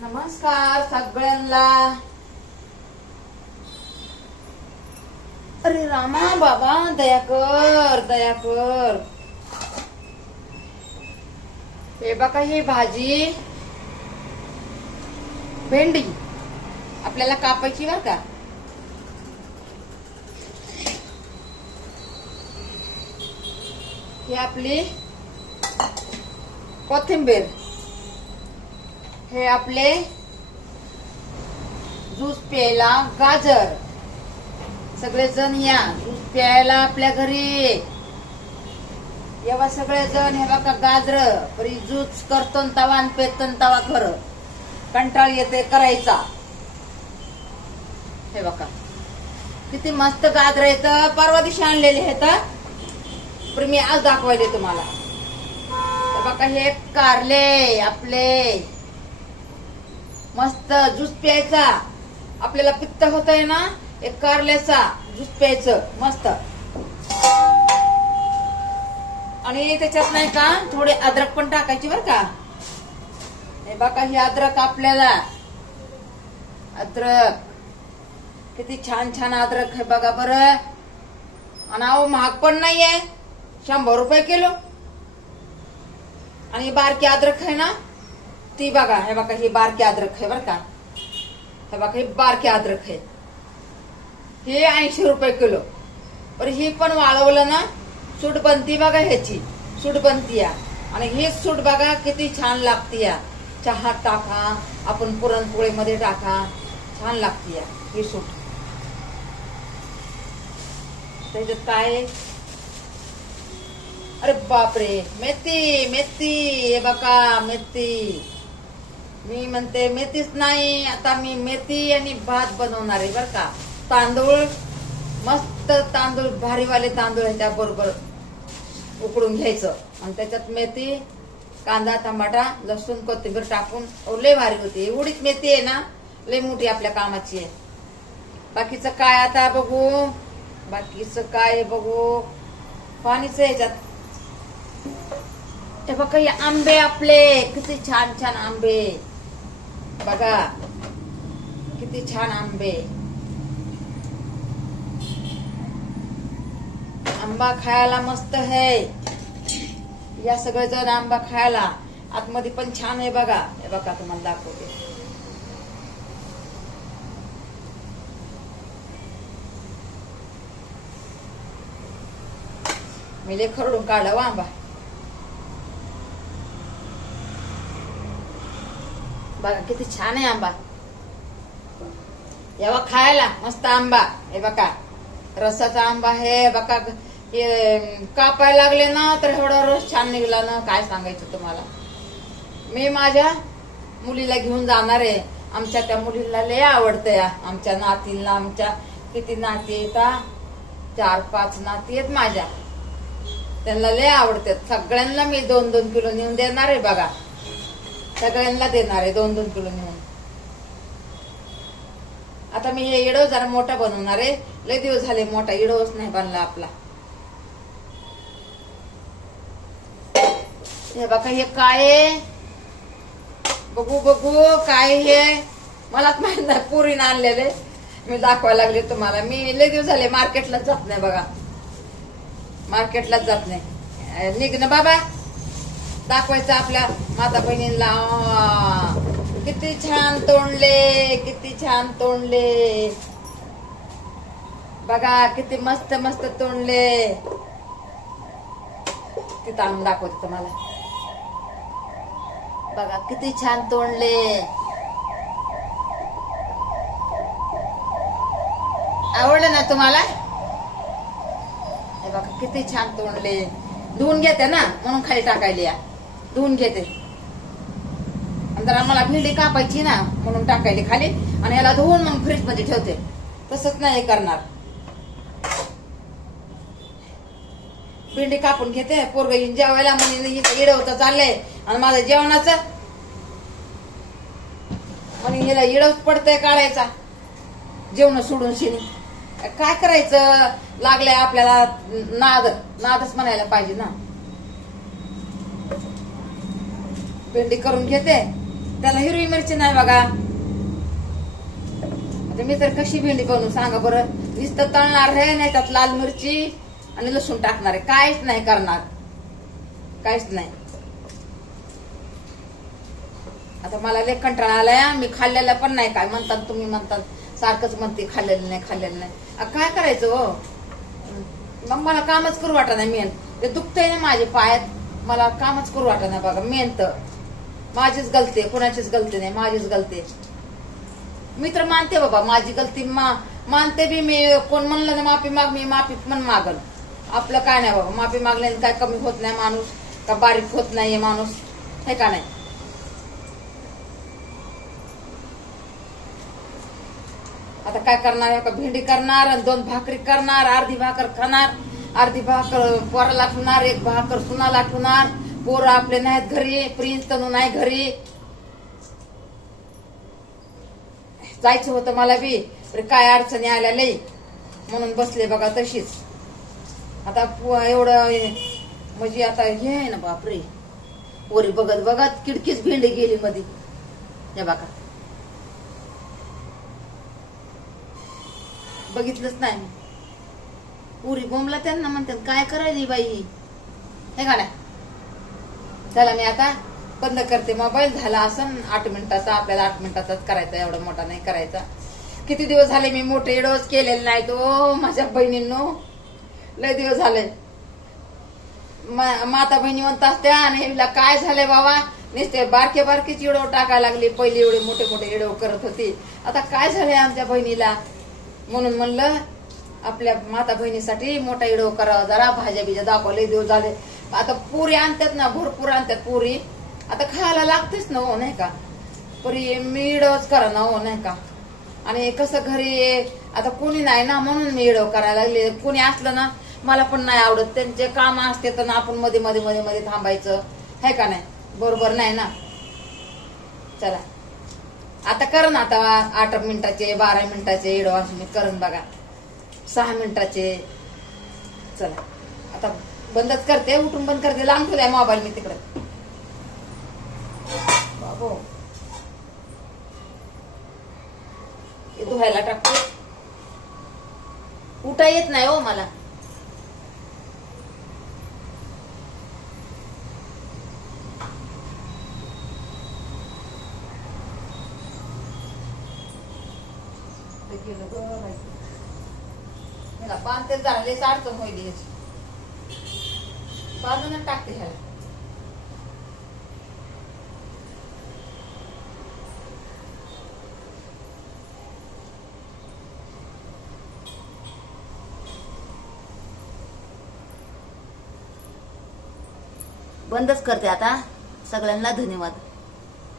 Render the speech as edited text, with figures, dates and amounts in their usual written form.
नमस्कार सगळ्यांना. अरे रामा बाबा दया कर दया कर. हे बघा ही भाजी भेंडी आपल्याला कापायची बर का. ही आपली कोथिंबीर, हे आपले ज्यूस प्यायला गाजर. सगळेजण या ज्यूस प्यायला आपल्या घरी. येवा सगळेजण. हे बघा गाजर परी ज्यूस करतो तवा आणि पेतो तवा खरं कंटाळ येते करायचा. हे बघा किती मस्त गाजर येत. परवा दिवशी आणलेले आहेत पण मी आज दाखवायले तुम्हाला. हे बघा हे कारले आपले मस्त ज्यूस प्यायचा. आपल्याला पित्त होतंय ना, एक कारल्याचा ज्यूस प्यायचं मस्त. आणि त्याच्यात नाही का थोडे अद्रक पण टाकायची बर का. हे बघा ही अद्रक आपल्याला, अद्रक किती छान छान अद्रक आहे बघा बरं. आणि अहो महाग पण नाहीये, 100 रुपये किलो. आणि बारकी अद्रक आहे ना ती बघा. हे बघा ही बारकी अद्रक आहे बर का. हे बघा ही बारकी अद्रक आहे, हे 80 रुपये किलो. पण ही पण वाळवलं ना सूट बनती बघा. ह्याची सूट बनती या. आणि ही सूट बघा किती छान लागती या. चहात टाका, आपण पुरणपोळीमध्ये टाका, छान लागती या ही सूट. त्याच्यात काय, अरे बापरे, मेथी मेथी. हे बघा मेथी. मी म्हणते मेथीच नाही, आता मी मेथी आणि भात बनवणार आहे बर का. तांदूळ मस्त, तांदूळ भारीवाले तांदूळ ह्याच्या बरोबर उकडून घ्यायचं. आणि त्याच्यात मेथी, कांदा, टमाटा, लसूण, कोथिंबीर टाकून लय भारी होती. एवढीच मेथी आहे ना, लय मोठी आपल्या कामाची आहे. बाकीचं काय आता बघू, बाकीचं काय बघू. पाणीच ह्याच्यात. हे बघा हे आंबे आपले किती छान छान आंबे बघा, किती छान आंबे. आंबा खायला मस्त है. या सगळेजण आंबा खायला. आतमध्ये पण छान आहे बघा. हे बघा तुम्हाला दाखवते. मी लय खरडून काढला आंबा बघा, किती छान आहे आंबा. यावा खायला मस्त आंबा. हे बघा रसाचा आंबा आहे बघा. कापायला लागले ना तर एवढा रस छान निघला ना, काय सांगायचं तुम्हाला. मी माझ्या मुलीला घेऊन जाणार आहे. आमच्या त्या मुलीला लय आवडतं या. आमच्या नातीला, आमच्या किती नाती आहेत, 4-5 नाती आहेत माझ्या. त्यांना लय आवडतात. सगळ्यांना मी 2-2 किलो नेऊन देणार आहे बघा. सगळ्यांना देणार आहे 2-2 किलो नेऊन. आता मी हे इडो जरा मोठा बनवणार आहे. लय दिवस झाले मोठा इडोच नाही बनला आपला. हे बघा हे काय बघू बघू काय हे, मलाच माहित नाही. पुरीने आणलेले मी दाखवायला लागले तुम्हाला. मी लय दिवस झाले मार्केटलाच जात नाही बघा. मार्केटलाच जात नाही. निघणं बाबा दाखवायचं आपल्या माता बहिणींना. किती छान तोंडले, किती छान तोंडले बघा. किती मस्त मस्त तोंडले. तिथं आणून दाखवते तुम्हाला बघा. किती छान तोंडले. आवडलं ना तुम्हाला. हे बघा किती छान तोंडले. धुवून घेते ना म्हणून खाली टाकायला या. धुवून घेते. नंतर आम्हाला भेंडी कापायची ना म्हणून टाकायली खाली. आणि याला धुवून मग फ्रीज मध्ये ठेवते. तसंच नाही करणार. भेंडी कापून घेते. पोरग जेवायला म्हणजे इडवत चाललंय. आणि माझं जेवणाचं आणि हिला इडवच पडतंय काढायचा. जेवण सोडून शिनी काय करायचं. लागलंय आपल्याला नादच म्हणायला पाहिजे ना. भेंडी करून घेते त्याला हिरवी मिरची नाही बघा. आता मी तर कशी भेंडी बनवू सांगा बरं. नुसतं तळणार आहे, नाही त्यात लाल मिरची आणि लसूण टाकणार आहे. काहीच नाही करणार, काहीच नाही. आता मला लय कंटाळा आलाय. मी खाल्लेला पण नाही. काय म्हणतात तुम्ही, म्हणतात सारखंच म्हणते खाल्लेलं नाही खाल्लेलं नाही. काय करायचं हो. मग मला कामच करू वाटत नाही. मेन ते दुखतंय ना माझे पायात, मला कामच करू वाटत नाही बघा. मेन तर माझीच गलती, कुणाचीच गलती नाही, माझीच गलती. मी तर मानते बाबा माझी गलती, मानते बी मी. कोण म्हणलं ना माफी माग, मी माफी पण मागल. आपलं काय नाही बाबा, माफी मागल्याने काय कमी होत नाही माणूस, का बारीक होत नाहीये माणूस, हे का नाही. आता काय करणार, का भेंडी करणार आणि 2 भाकरी करणार, अर्धी भाकर खाणार, अर्धी भाकर पोराला ठेवणार, 1 भाकर सुनाला ठेवणार. पोरं आपले नाहीत घरी, प्रिन्स तनू नाही घरी. जायचं होतं मला बी, काय अडचणी आल्या लई, म्हणून बसले बघा तशीच. आता एवढं म्हणजे आता हे आहे ना बापरे, वरी बघत बघत किडकीच भेंडी गेली मध्ये. हे बघा बघितलंच नाही. पुरी बोंबला त्यांना म्हणतात काय करायची बाई, हे का नाही. चला मी आता बंद करते मोबाईल. झाला असं 8 मिनिटाचा, आपल्याला 8 मिनिटाचाच करायचा, एवढा मोठा नाही करायचा. किती दिवस झाले मी मोठे व्हिडिओज केलेले नाही तो माझ्या बहिणींनो, लय दिवस झाले. माता बहिणी म्हणतात त्या, आणि हिला काय झालंय बाबा, नुसते बारके बारकेच व्हिडिओ टाकायला लागले. पहिले एवढे मोठे मोठे व्हिडिओ करत होती, आता काय झालंय आमच्या बहिणीला. म्हणून म्हणलं आपल्या माता बहिणीसाठी मोठा व्हिडिओ करावा, जरा भाज्या बिज्या दाखवले. दिवस झाले. आता पुरी आणतात ना, भरपूर आणतात पुरी, आता खायला लागतेच ना हो, नाही का. पुरी मी व्हिडिओच करा ना हो, नाही का. आणि कसं घरी आता कोणी नाही ना, म्हणून मी व्हिडिओ करायला लागले. कोणी असलं ना मला पण नाही आवडत, त्यांचे काम असते तर आपण मध्ये मध्ये मध्ये मध्ये थांबायचं, है का नाही, बरोबर नाही ना. चला आता कर ना, आता 8 मिनिटाचे 12 मिनिटाचे व्हिडिओ असं मी करून बघा, 6 मिनिटाचे. चला आता बंदच करते, उठून बंद करते. लांब ठेवलाय मोबाईल मी तिकडे. बाबो हे धुवायला टाकतो, उठा येत नाही हो मला. बांधते झाले, अडचण होईल याची. बांधूनच टाकते ह्याला. बंदच करते आता. सगळ्यांना धन्यवाद.